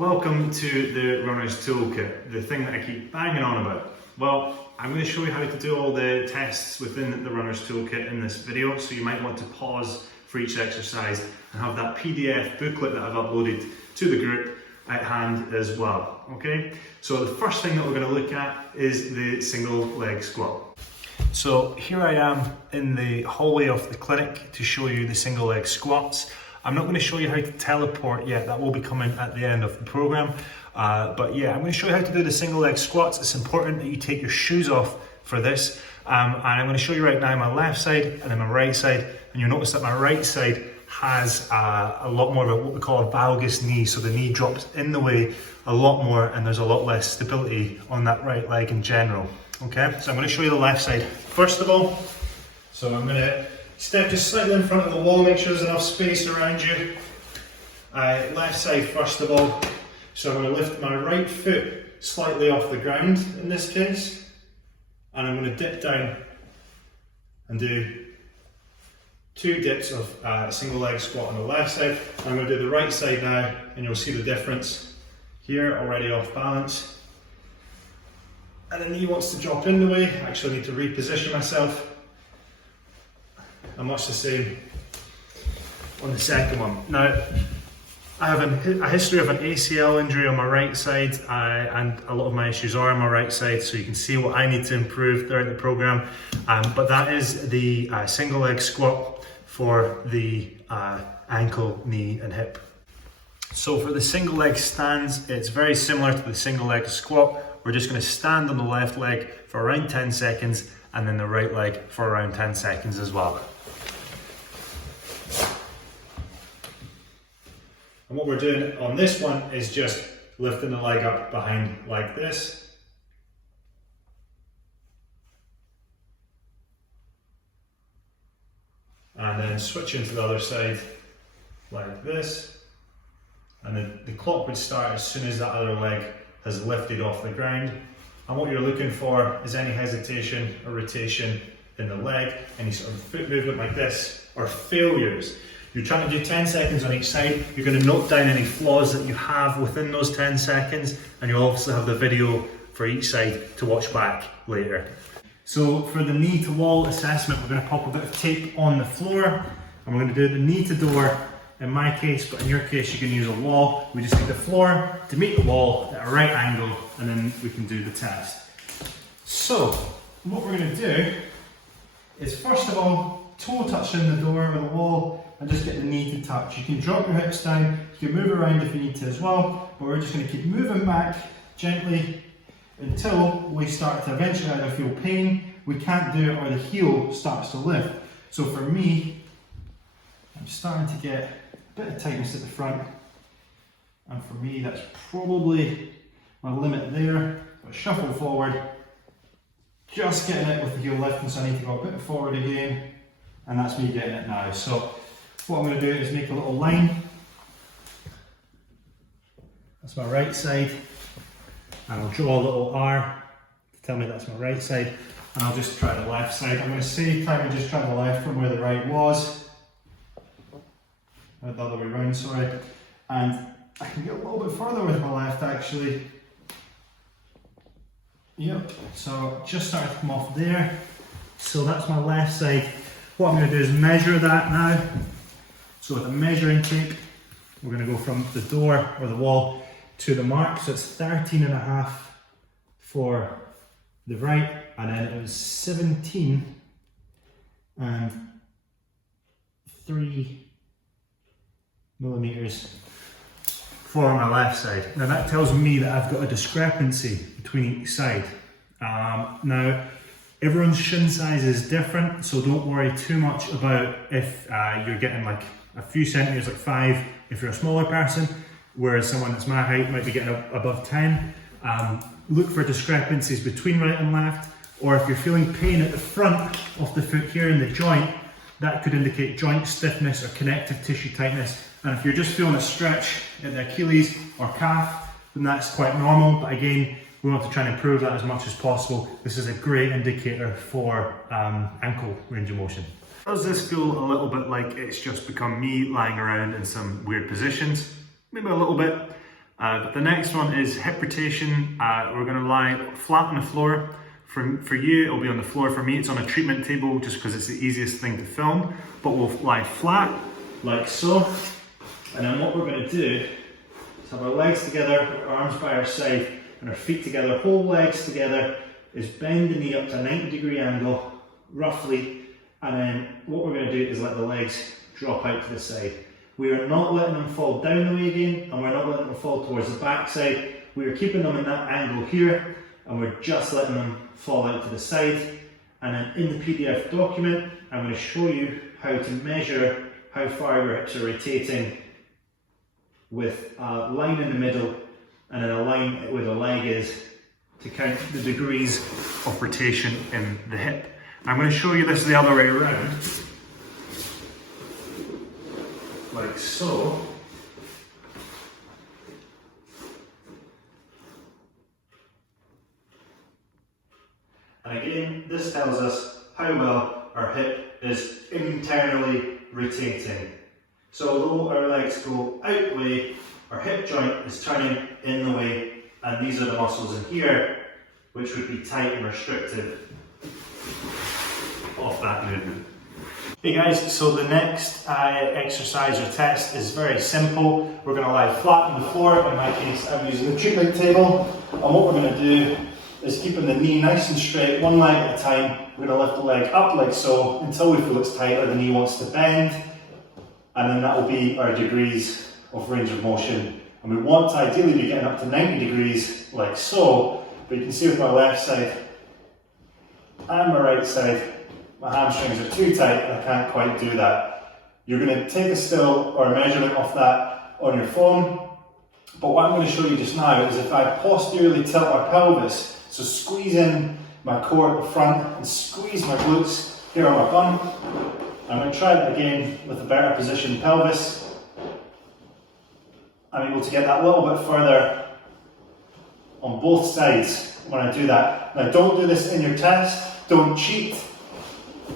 welcome to the Runner's Toolkit, the thing that I keep banging on about. Well, I'm going to show you how to do all the tests within the Runner's Toolkit in this video, so you might want to pause for each exercise and have that PDF booklet that I've uploaded to the group at hand as well, okay? So the first thing that we're going to look at is the single leg squat. So here I am in the hallway of the clinic to show you the single leg squats. I'm not going to show you how to teleport yet, that will be coming at the end of the program. But yeah, I'm going to show you how to do the single leg squats. It's important that you take your shoes off for this. And I'm going to show you right now my left side and then my right side. And you'll notice that my right side has a lot more of what we call a valgus knee. So the knee drops in the way a lot more and there's a lot less stability on that right leg in general. Okay, so I'm going to show you the left side first of all. So I'm going to step just slightly in front of the wall, make sure there's enough space around you. Left side first of all. So I'm going to lift my right foot slightly off the ground in this case. And I'm going to dip down and do 2 dips of a single leg squat on the left side. I'm going to do the right side now and you'll see the difference here, already off balance. And the knee wants to drop in the way. I actually need to reposition myself. And much the same on the second one. Now, I have a history of an ACL injury on my right side, and a lot of my issues are on my right side, so you can see what I need to improve throughout the program. But that is the single leg squat for the ankle, knee and hip. So for the single leg stands, it's very similar to the single leg squat. We're just going to stand on the left leg for around 10 seconds and then the right leg for around 10 seconds as well. And what we're doing on this one is just lifting the leg up behind like this. And then switching to the other side like this. And then the clock would start as soon as that other leg has lifted off the ground. And what you're looking for is any hesitation or rotation in the leg, any sort of foot movement like this, or failures. You're trying to do 10 seconds on each side. You're going to note down any flaws that you have within those 10 seconds, and you'll also have the video for each side to watch back later. So for the knee to wall assessment, we're going to pop a bit of tape on the floor, and we're going to do the knee to door in my case, but in your case you can use a wall. We just need the floor to meet the wall at a right angle, and then we can do the test. So what we're going to do is first of all, toe touching the door or the wall, and just get the knee to touch. You can drop your hips down, you can move around if you need to as well, but we're just going to keep moving back gently until we start to eventually either feel pain, we can't do it, or the heel starts to lift. So for me, I'm starting to get a bit of tightness at the front, and for me that's probably my limit there. But shuffle forward, just getting it with the heel lifting, so I need to go a bit forward again, and that's me getting it now. So what I'm going to do is make a little line. That's my right side, and I'll draw a little R to tell me that's my right side, and I'll just try the left side. I'm going to save time and just try the left from where the right was. The other way around, sorry. And I can get a little bit further with my left actually. Yep, so just started to come off there. So that's my left side. What I'm going to do is measure that now. So with a measuring tape, we're going to go from the door or the wall to the mark. So it's 13.5 for the right, and then it was 17 and 3 millimeters for my left side. Now that tells me that I've got a discrepancy between each side. Now everyone's shin size is different, so don't worry too much about if you're getting like a few centimeters, like 5 if you're a smaller person, whereas someone that's my height might be getting above 10. Look for discrepancies between right and left, or if you're feeling pain at the front of the foot here in the joint, that could indicate joint stiffness or connective tissue tightness. And if you're just feeling a stretch in the Achilles or calf, then that's quite normal. But again, we want to try and improve that as much as possible. This is a great indicator for ankle range of motion. Does this feel a little bit like it's just become me lying around in some weird positions? Maybe a little bit. But the next one is hip rotation. We're going to lie flat on the floor. For you, it'll be on the floor. For me, it's on a treatment table just because it's the easiest thing to film. But we'll lie flat, like so. And then what we're going to do is have our legs together, our arms by our side, and our feet together, whole legs together, is bend the knee up to a 90-degree angle, roughly. And then what we're going to do is let the legs drop out to the side. We are not letting them fall down the way again, and we're not letting them fall towards the back side. We are keeping them in that angle here, and we're just letting them fall out to the side. And then in the PDF document, I'm going to show you how to measure how far your hips are rotating with a line in the middle and then a line where the leg is to count the degrees of rotation in the hip. I'm going to show you this the other way around. Like so. And again, this tells us how well our hip is internally rotating. So although our legs go out the way, our hip joint is turning in the way, and these are the muscles in here which would be tight and restrictive of that movement. Hey guys, so the next exercise or test is very simple. We're going to lie flat on the floor. In my case, I'm using the treatment table. And what we're going to do is keeping the knee nice and straight, one leg at a time. We're going to lift the leg up like so until we feel it's tight or the knee wants to bend. And then that will be our degrees of range of motion. And we want to ideally be getting up to 90 degrees like so. But you can see with my left side and my right side, my hamstrings are too tight and I can't quite do that. You're going to take a still or a measurement of that on your phone. But what I'm going to show you just now is if I posteriorly tilt my pelvis, so squeeze in my core at the front and squeeze my glutes here on my bum. I'm going to try it again with a better positioned pelvis. I'm able to get that a little bit further on both sides when I do that. Now don't do this in your test, don't cheat,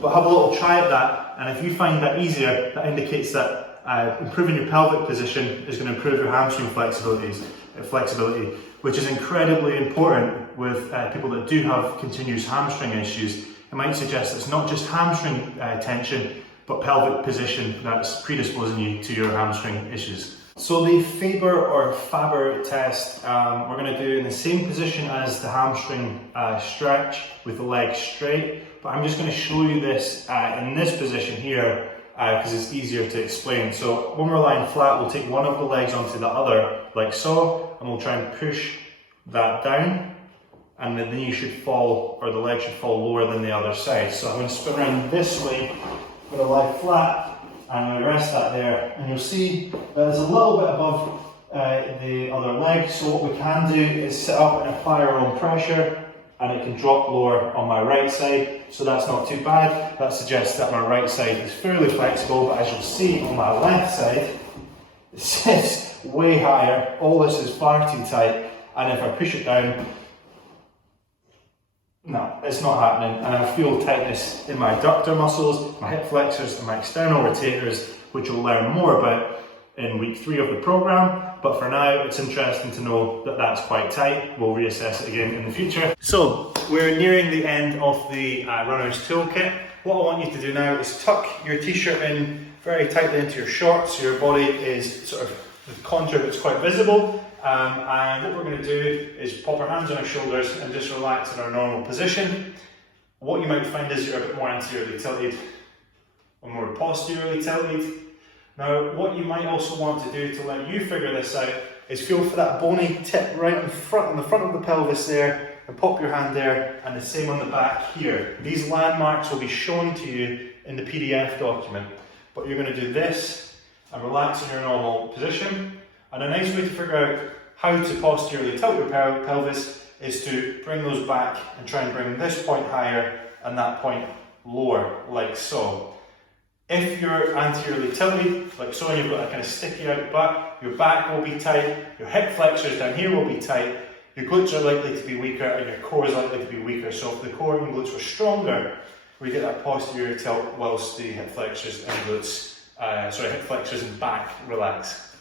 but have a little try at that. And if you find that easier, that indicates that improving your pelvic position is going to improve your hamstring flexibility, which is incredibly important with people that do have continuous hamstring issues. It might suggest it's not just hamstring tension, but pelvic position that's predisposing you to your hamstring issues. So the Faber or Faber test, we're going to do in the same position as the hamstring stretch with the leg straight, but I'm just going to show you this in this position here because it's easier to explain. So when we're lying flat, we'll take one of the legs onto the other like so, and we'll try and push that down, and the knee should fall, or the leg should fall lower than the other side. So I'm going to spin around this way, I'm going to lie flat, and I'm going to rest that there, and you'll see that it's a little bit above the other leg. So what we can do is sit up and apply our own pressure, and it can drop lower on my right side, so that's not too bad. That suggests that my right side is fairly flexible, but as you'll see on my left side, it sits way higher. All this is far too tight, and if I push it down, no, it's not happening, and I feel tightness in my adductor muscles, my hip flexors and my external rotators, which we'll learn more about in week 3 of the program. But for now, it's interesting to know that that's quite tight. We'll reassess it again in the future. So we're nearing the end of the runner's toolkit. What I want you to do now is tuck your t-shirt in very tightly into your shorts, so your body is sort of the contour that's quite visible. And what we're going to do is pop our hands on our shoulders and just relax in our normal position. What you might find is you're a bit more anteriorly tilted or more posteriorly tilted. Now, what you might also want to do to let you figure this out is feel for that bony tip right in front, on the front of the pelvis there, and pop your hand there, and the same on the back here. These landmarks will be shown to you in the PDF document, but you're going to do this and relax in your normal position. And a nice way to figure out how to posteriorly tilt your pelvis is to bring those back and try and bring this point higher and that point lower, like so. If you're anteriorly tilted, like so, and you've got a kind of sticky out butt, your back will be tight, your hip flexors down here will be tight, your glutes are likely to be weaker, and your core is likely to be weaker. So if the core and glutes were stronger, we get that posterior tilt whilst the hip flexors and glutes, hip flexors and back relax.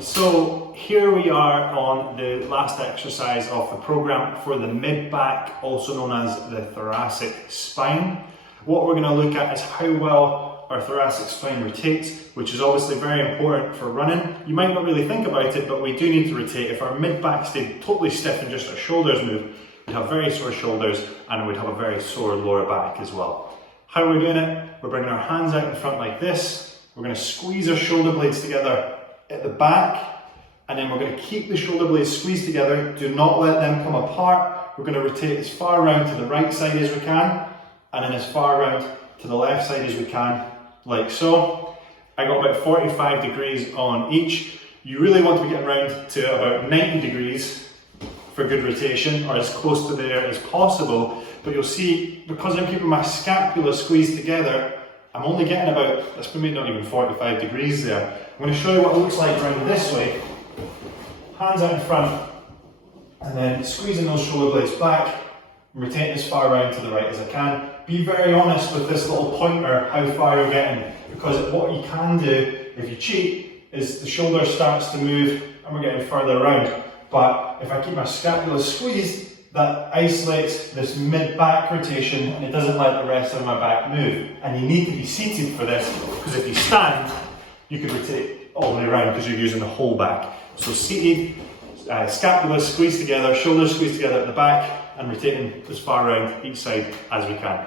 So here we are on the last exercise of the program for the mid-back, also known as the thoracic spine. What we're going to look at is how well our thoracic spine rotates, which is obviously very important for running. You might not really think about it, but we do need to rotate. If our mid-back stayed totally stiff and just our shoulders move, we'd have very sore shoulders and we'd have a very sore lower back as well. How are we doing it? We're bringing our hands out in front like this. We're going to squeeze our shoulder blades together at the back, and then we're going to keep the shoulder blades squeezed together. Do not let them come apart. We're going to rotate as far around to the right side as we can, and then as far around to the left side as we can, like so. I got about 45 degrees on each. You really want to be getting around to about 90 degrees for good rotation, or as close to there as possible. But you'll see, because I'm keeping my scapula squeezed together, I'm only getting about, that's maybe not even 45 degrees there. I'm going to show you what it looks like around this way. Hands out in front, and then squeezing those shoulder blades back, and rotating as far around to the right as I can. Be very honest with this little pointer, how far you're getting, because what you can do, if you cheat, is the shoulder starts to move and we're getting further around. But if I keep my scapula squeezed, that isolates this mid-back rotation and it doesn't let the rest of my back move. And you need to be seated for this, because if you stand, you could rotate all the way around because you're using the whole back. So seated, scapula squeezed together, shoulders squeezed together at the back, and rotating as far around each side as we can.